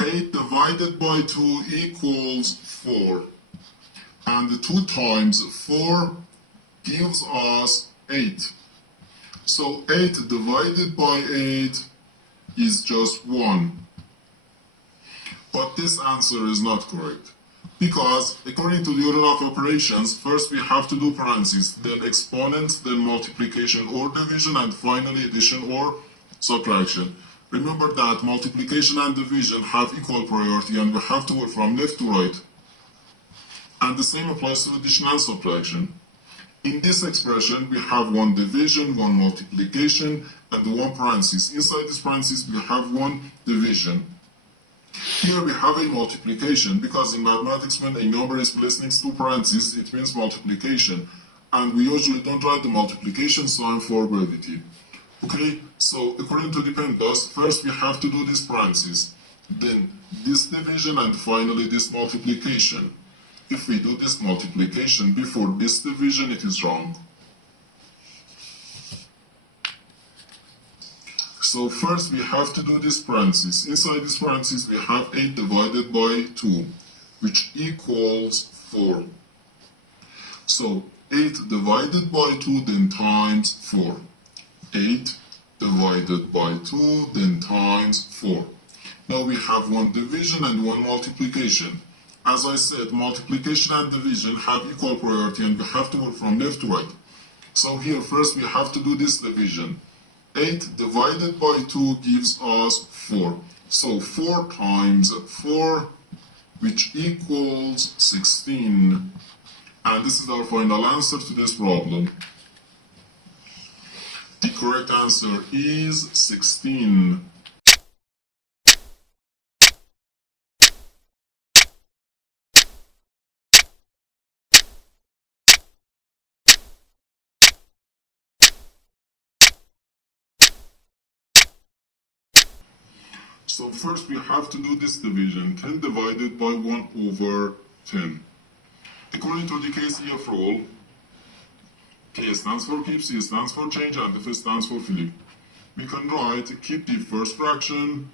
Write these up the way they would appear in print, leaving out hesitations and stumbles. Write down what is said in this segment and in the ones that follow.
8 divided by 2 equals 4. And 2 times 4 gives us 8. So 8 divided by 8 is just 1. But this answer is not correct. Because according to the order of operations, first we have to do parentheses, then exponents, then multiplication or division, and finally addition or subtraction. Remember that multiplication and division have equal priority and we have to work from left to right. And the same applies to addition and subtraction. In this expression, we have one division, one multiplication, and one parenthesis. Inside this parenthesis, we have one division. Here we have a multiplication, because in mathematics when a number is placed next to parentheses, it means multiplication. And we usually don't write the multiplication sign for brevity. Okay, so according to the PEMDAS, first we have to do this parenthesis, then this division, and finally this multiplication. If we do this multiplication before this division, it is wrong. So first we have to do this parenthesis. Inside this parenthesis we have 8 divided by 2, which equals 4. So 8 divided by 2 then times 4. 8 divided by 2 then times 4. Now we have one division and one multiplication. As I said, multiplication and division have equal priority and we have to work from left to right. So here first we have to do this division. 8 divided by 2 gives us 4. So 4 times 4, which equals 16. And this is our final answer to this problem. The correct answer is 16. So first we have to do this division, 10 divided by 1 over 10. According to the KCF rule, K stands for keep, C stands for change, and F stands for flip. We can write keep the first fraction,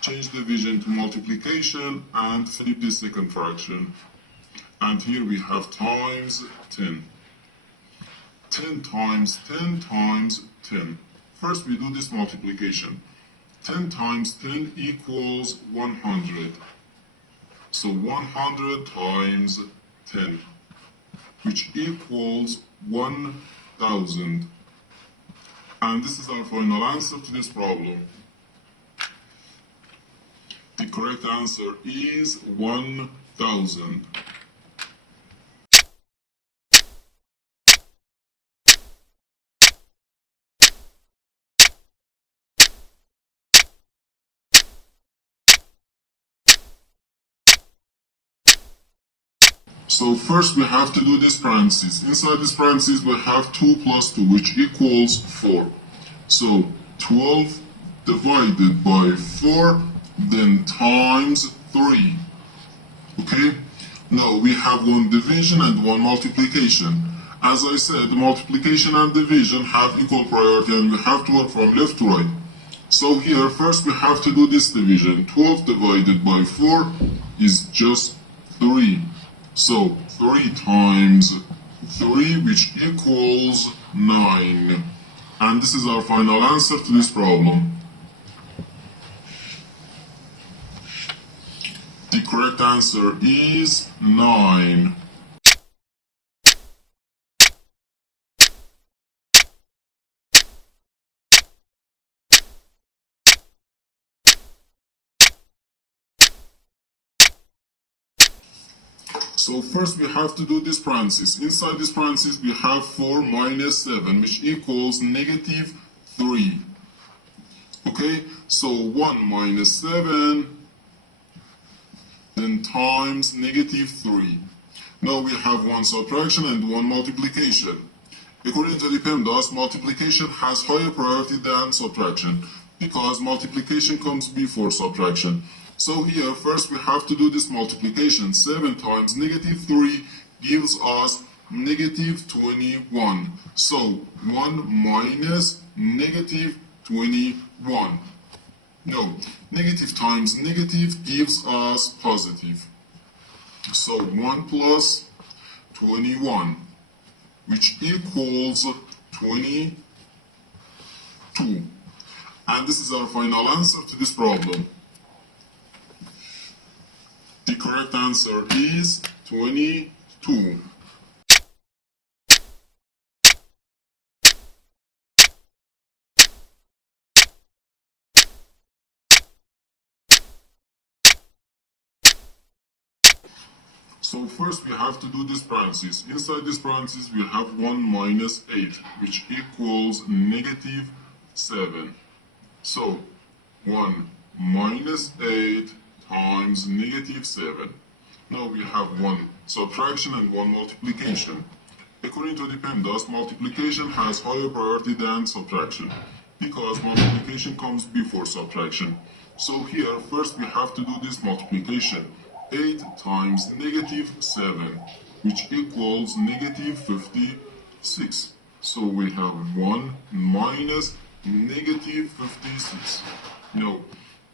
change division to multiplication, and flip the second fraction. And here we have times 10. 10 times 10 times 10. First we do this multiplication. 10 times 10 equals 100. So 100 times 10, which equals 1000. And this is our final answer to this problem. The correct answer is 1000. So first we have to do this parenthesis. Inside this parenthesis we have 2 plus 2, which equals 4. So 12 divided by 4, then times 3. Okay? Now we have one division and one multiplication. As I said, multiplication and division have equal priority and we have to work from left to right. So here first we have to do this division. 12 divided by 4 is just 3. So 3 times 3, which equals 9. And this is our final answer to this problem. The correct answer is 9. So first we have to do this parenthesis. Inside this parenthesis we have 4 minus 7, which equals negative 3. Okay, so 1 minus 7, then times negative 3. Now we have one subtraction and one multiplication. According to the PEMDAS, multiplication has higher priority than subtraction because multiplication comes before subtraction. So here, first we have to do this multiplication. 7 times negative 3 gives us negative 21. So 1 minus negative 21. No, negative times negative gives us positive. So 1 plus 21, which equals 22. And this is our final answer to this problem. The correct answer is 22. So first we have to do this parenthesis. Inside this parenthesis we have 1 minus 8, which equals negative 7. So 1 minus 8 times negative 7. Now we have one subtraction and one multiplication. According to the PEMDAS, multiplication has higher priority than subtraction because multiplication comes before subtraction. So here, first we have to do this multiplication. 8 times negative 7, which equals negative 56. So we have 1 minus negative 56. No,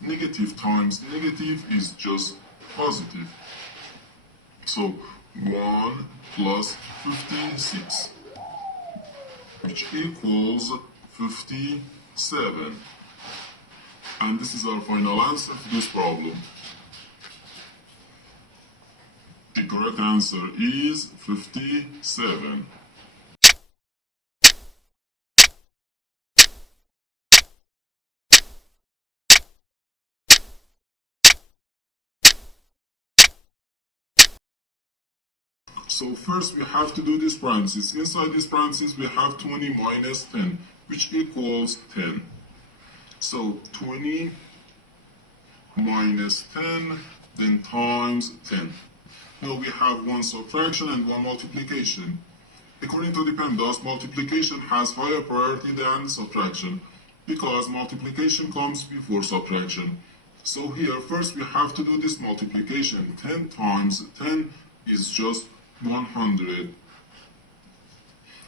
negative times negative is just positive. So 1 plus 56, which equals 57. And this is our final answer to this problem. The correct answer is 57. So first we have to do this parenthesis. Inside this parenthesis we have 20 minus 10, which equals 10. So 20 minus 10, then times 10. Now we have one subtraction and one multiplication. According to the PEMDAS, multiplication has higher priority than subtraction because multiplication comes before subtraction. So here, first we have to do this multiplication. 10 times 10 is just 100.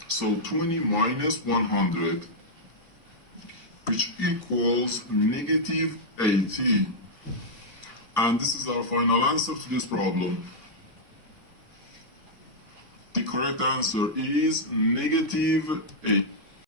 So 20 minus 100, which equals negative 80. And this is our final answer to this problem. The correct answer is negative 8.